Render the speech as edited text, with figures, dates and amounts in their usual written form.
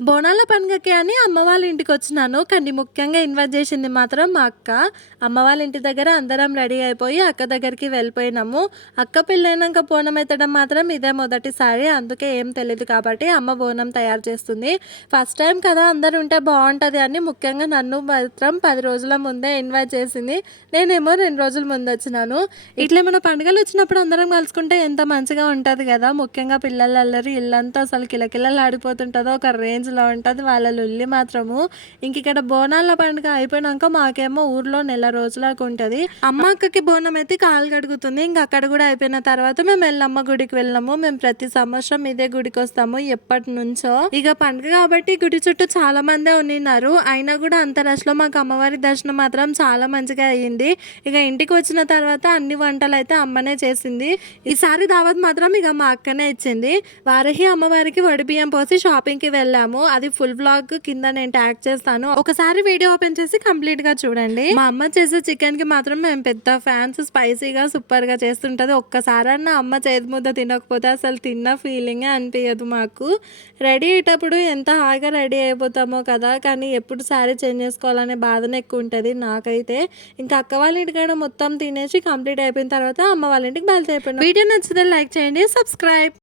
బోనాల పండుగకి అని అమ్మ వాళ్ళ ఇంటికొచ్చినాను. కానీ ముఖ్యంగా ఇన్వైట్ చేసింది మాత్రం మా అక్క. అమ్మ వాళ్ళ ఇంటి దగ్గర అందరం రెడీ అయిపోయి అక్క దగ్గరికి వెళ్ళిపోయినాము. అక్క పెళ్ళైనంక బోనం ఎత్తడం మాత్రం ఇదే మొదటిసారి. అందుకే ఏం తెలీదు కాబట్టి అమ్మ బోనం తయారు చేస్తుంది. ఫస్ట్ టైం కదా అందరూ ఉంటే బావుంటది అని ముఖ్యంగా నన్ను మాత్రం 10 రోజుల ముందే ఇన్వైట్ చేసింది. నేనేమో 2 రోజుల ముందొచ్చినాను. ఇట్లా మన పండుగలొచ్చినప్పుడు అందరం కలుసుకుంటే ఎంత మంచిగా ఉంటది గదా! ముఖ్యంగా పిల్లల అల్లరి ఇల్లంతా అసలు కిలకిలలాడిపోతుంటదో ఒక రేంజ్‌లో ఉంటది వాళ్ళ లొల్లి మాత్రము. ఇంకిక్కడ బోనాల పండుగ అయిపోయినంక మాకేమో ఊర్లో నెల రోజులకు ఉంటది. అమ్మ అక్కకి బోనం ఎత్తి కాళ్ళు కడుగుతుంది. ఇంక అక్కడ గూడా అయిపోయిన తర్వాత మేము ఎల్లమ్మ గుడికి వెళ్ళాము. మేము ప్రతి సంవత్సరం ఇదే గుడికొస్తాము ఎప్పటినుంచో. ఇగ పండుగ కాబట్టి గుడి చుట్టూ చాలా మందే ఉన్నిన్నారు. అయినా గూడా అంత రష్‌లో మాకు అమ్మవారి దర్శనం మాత్రం చాలా మంచిగా అయ్యింది. ఇగ ఇంటికి వచ్చిన తర్వాత అన్ని వంటలైతే అమ్మనే చేసింది. ఈసారి దావత్ మాత్రం ఇగ మా అక్కనే ఇచ్చింది. వారాహి అమ్మవారికి వడిబియ్యం పోసి షాపింగ్‌కి వెళ్ళాము. అది ఫుల్ వ్లాగ్ కింద నేను ట్యాగ్ చేస్తాను. ఒకసారి వీడియో ఓపెన్ చేసి కంప్లీట్‌గా చూడండి. మా అమ్మ చేసే చికెన్‌కి మాత్రం మేము పెద్ద ఫ్యాన్స్. స్పైసీగా సూపర్‌గా చేస్తుంటది. ఒక్కసారన్నా అమ్మ చేతి ముద్ద తినకపోతే అసలు తిన్న ఫీలింగే అనిపియదు మాకు. రెడీ అయ్యేటప్పుడు ఎంత హాయిగా రెడీ అయిపోతామో కదా! కానీ ఎప్పుడు శారీ చేంజ్ చేసుకోవాలనే బాధనే ఎక్కువ ఉంటది నాకైతే. ఇంకా అక్క వాళ్ళ ఇంటికాడ మొత్తం తినేసి కంప్లీట్ అయిపోయిన తర్వాత అమ్మ వాళ్ళ ఇంటికి బయలుదేరిపోయినాం. వీడియో నచ్చితే లైక్ చేయండి. సబ్స్క్రైబ్.